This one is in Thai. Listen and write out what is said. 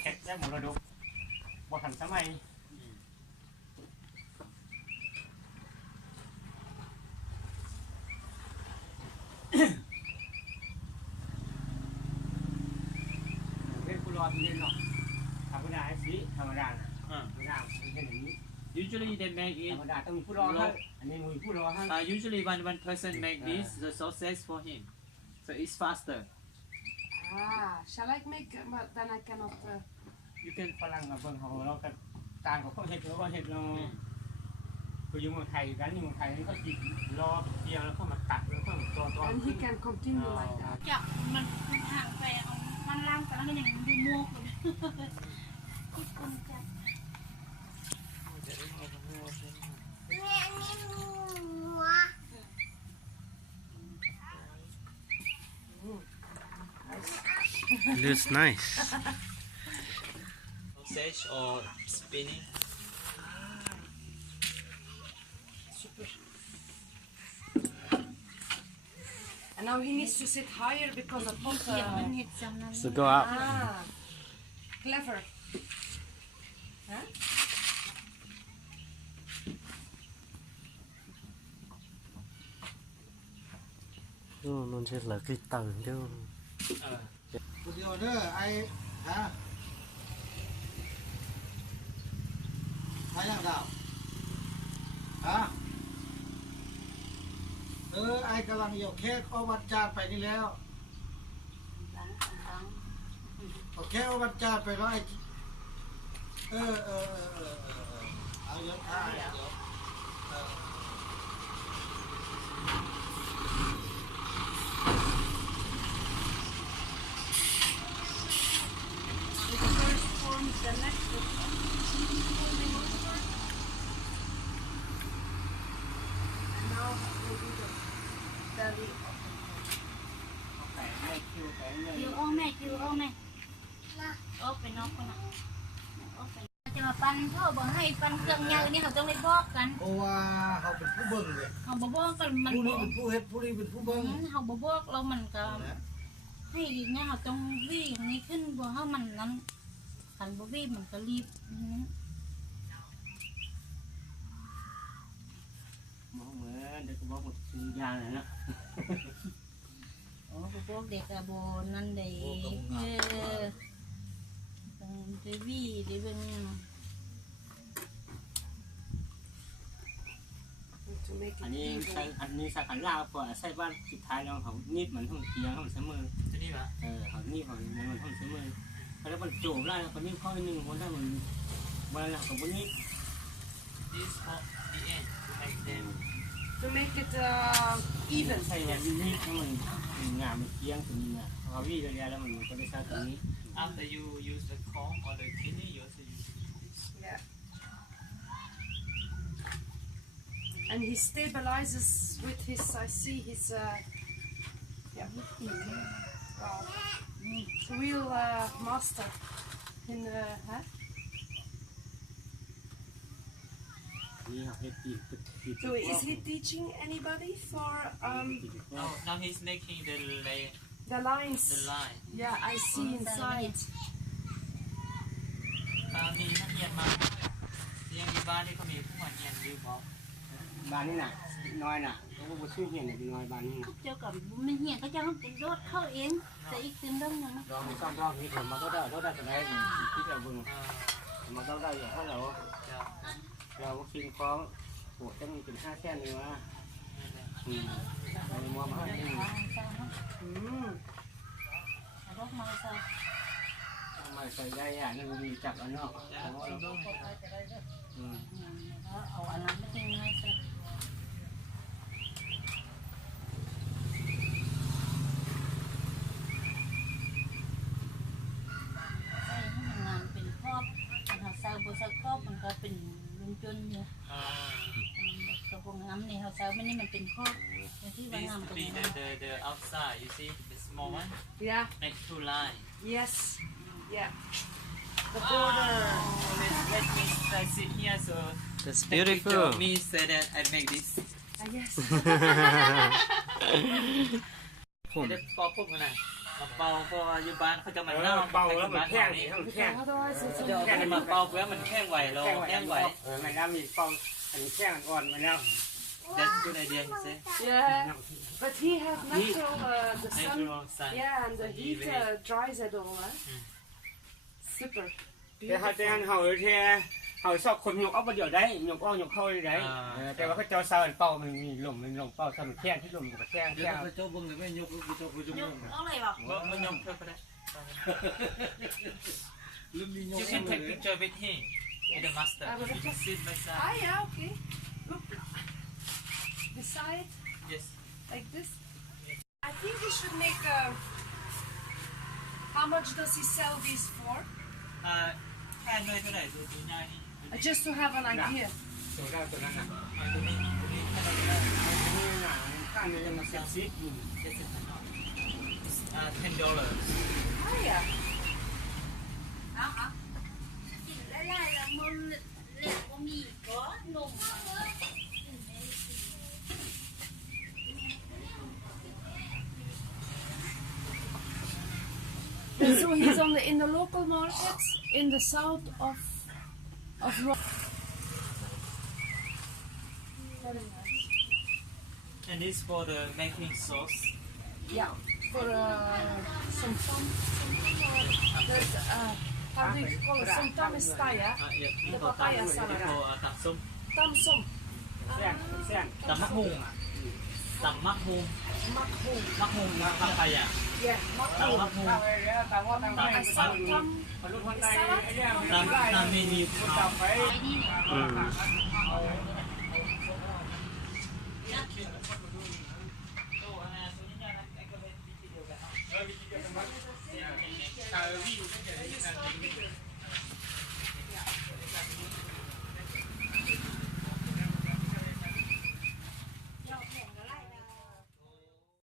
เผ็ดและมรดกบ่ทันสมัยเป็นผู้รอดนี่เนาะธรรมดาไอ้สิธรรมดาน่ะธรรมดาเป็นอย่างนี้ Usually they make ธร it. รมดาต้องมีผู้รอให้อันนี้มีผู้รอให้ Usually when one person make this, the sausage for him, so it's faster. Shall I make? But then I cannot. อยู่เป็นฝรั่งกับเบิ่งเขาเราก็ต่างกับคนเฮ็ดเราก็เฮ็ดเราคืออยู่เมืองไทยกันอยู่เมืองไทยนี่ก็สิรอเดียวแล้วก็มาตัดแล้วก็มาตัว And he can continue like that. จับมันห่างไปเอามันล่างไปแล้วก็ยังดูโมกเลยที่คนจับ Looks nice. Sausage or spinning. And now he needs to sit higher because of เขียงมันเห็ดจำนั้น So go up. Clever. Huh? Nó sẽ là cái tầng chứ. คุณออเดอร์ไอ้ฮะไอ้ยังดาวฮะไอ้กำลังยกแค่เอาวัดจานไปนี่แล้วโอเคเอาวัดจานไปแล้วไอ้เอาเยอะThe next one. And now we'll do the belly of the แต่ให้คิวแต่เงิน คิวเอาแม่คิวเอาแม่เอาไปนอกคนน่ะเอาไปจะมาปั้นพ่อบอกให้ปั้นเครื่องใหญ่นี่เขาต้องไปบอกกัน เพราะว่าเขาเป็นผู้เบิ่งเลย เขาบอกกันมัน ผู้นี้เป็นผู้เฮ็ดผู้นี้เป็นผู้เบิ่ง เขาบอกเรามันก็ให้เนี่ยเขาต้องวิ่งนี้ขึ้นบ่ให้มันนั้นขันบ่วิ่งมันก็รีบ มองเหมือนเด็กก็บอกหมดทุกอย่างเลยนะ โอ้พวกเด็กอะโบนั่นเด็กเดวี่เดวิน to make อั it นนี้ even. อันนี้สักขันลาวกว่าใส่บ้านสุดท้ายแล้วเขานีบเหมือนทุ่งเกียร์เขาเสมอ ตัวนี้ปะ เขานีบเขาเหมือนทุ่งเสมอแล้วมันโจมได้เขานีบข้อหนึ่งคนได้เหมือนวันละของคนนี้ This for the end to make them. To make it even. ใส่แบบนีบให้มันงามมันเกียงตรงนี้นะเขาวิ่งเรียแล้วมันก็ได้ใช้ตรงนี้ After you use the comb or the kidney, you also use this. Yeah. And he stabilizes with his. I see his. Yeah. Wow. Real master in huh? นี่เขาให้ตีตี So is he teaching anybody for Now he's making the lines? line. Yeah, I see inside. มีนักเรียนมายังมีบ้านที่เขามีผู้มาเรียนอยู่บอก บ้านนี่น่ะน้อยน่ะเขาบอกว่าชื่อเฮียเนี่ยน้อยบ้านนี่น่ะ เจ้ากับไม่เหี้ยก็จะต้องเป็นรถเข้าเองแต่อีกตึงต้องยัง ลองซ่อมรอบนี้ผมมาก็ได้ก็ได้แต่ไหนที่จะบึงมาก็ได้อย่างถ้าเรากินของปวดจะมีเป็น5แค่เนื้อเรามองมาให้ รถมอเตอร์ไซค์ มาใส่ได้อย่างนั้นมีจับอันนอก เอาอันนั้นไม่ทิ้งให้ซะใส่ให้มันงานเป็นครอบถ้าใส่บ่ใส่ครอบมันก็เป็นลุงจนอยู่กระโปรงน้ำนี่เขาใส่ไม่นี่มันเป็นครอบที่ว่า This งาม to ตรง be นี้ the outside. You see the small one. Yeah. Make two line. Yes. Yeah. The border. Let me sit here so. That's take picture beautiful. of Me say that I make this. Yes. เดี๋ยวปอกปุ๊บกันนะ มาเป่าเพราะว่าอยู่บ้านเขาจะมา เอ เน่า อเบาแล้วมันแข้ง นี้ นี่มันแข้ง Otherwise it's เดี๋ยว a แค่นี้มาเป่าเพื่อมันแข้งไหวเราแข้งไหว มันแล้วมีเบาอันนี้แข้งอ่อนมาแล้ว เด็ดอยู่ในเดียงสิ yeah. But he has natural the sun. natural sun Yeah, and the heat dries it all. Super. แต่เขาจะเขาแค่เขาชอบคนยกเอาประเดี๋ยวได้ยกอ้อยกเข้าได้แต่ว่าเขาเจ้าซาเป่ามันมีลมมันลมเป่าทำแข้งที่ลมกับแข้ง เดี๋ยว แข้ง ไปเจ้าเบิ่งเลยแม่ยกลูกเจ้าผู้ชม ยกเอาอะไรบอก ว่ามันยอมเพื่อก็ได้ ลืมมียก You can take picture with him with the master you just sit by side Ah, yeah, okay. Look. Beside, yes like this. I think we should make how much does he sell these for? แค่ด้วยเท่าไหร่ดูง่ายนี่ Just to have an idea. ตัวได้ตัวนั้นนะ ตัวนี้แค่ไหร่ก็ได้ นี่นะข้างนี้ยังมาเซ็ตซิอยู่ $10 Ah, yeah. เอากินไล่ๆแล้วมันเล็กก็มีก็นม So he's in the local markets in the south of and this for the making sauce yeah for some tom. There's how do you call it? Some tamistaya. นี่พอตำนี่พอตำส้ม Tam som. แซงแซง ตำมะฮุงตำมะฮุง Makhung. มะฮุงทำไปอ่ะ Yeah, ตำ makhung. มะฮุง แต่ว่าทางไหน Asam tam. คนรุ่นคนใดไอ้เนี่ยมัน ตำตำเมนู จับไป ไอ้นี่ อืม เออวิธีเดียวกันมั้ง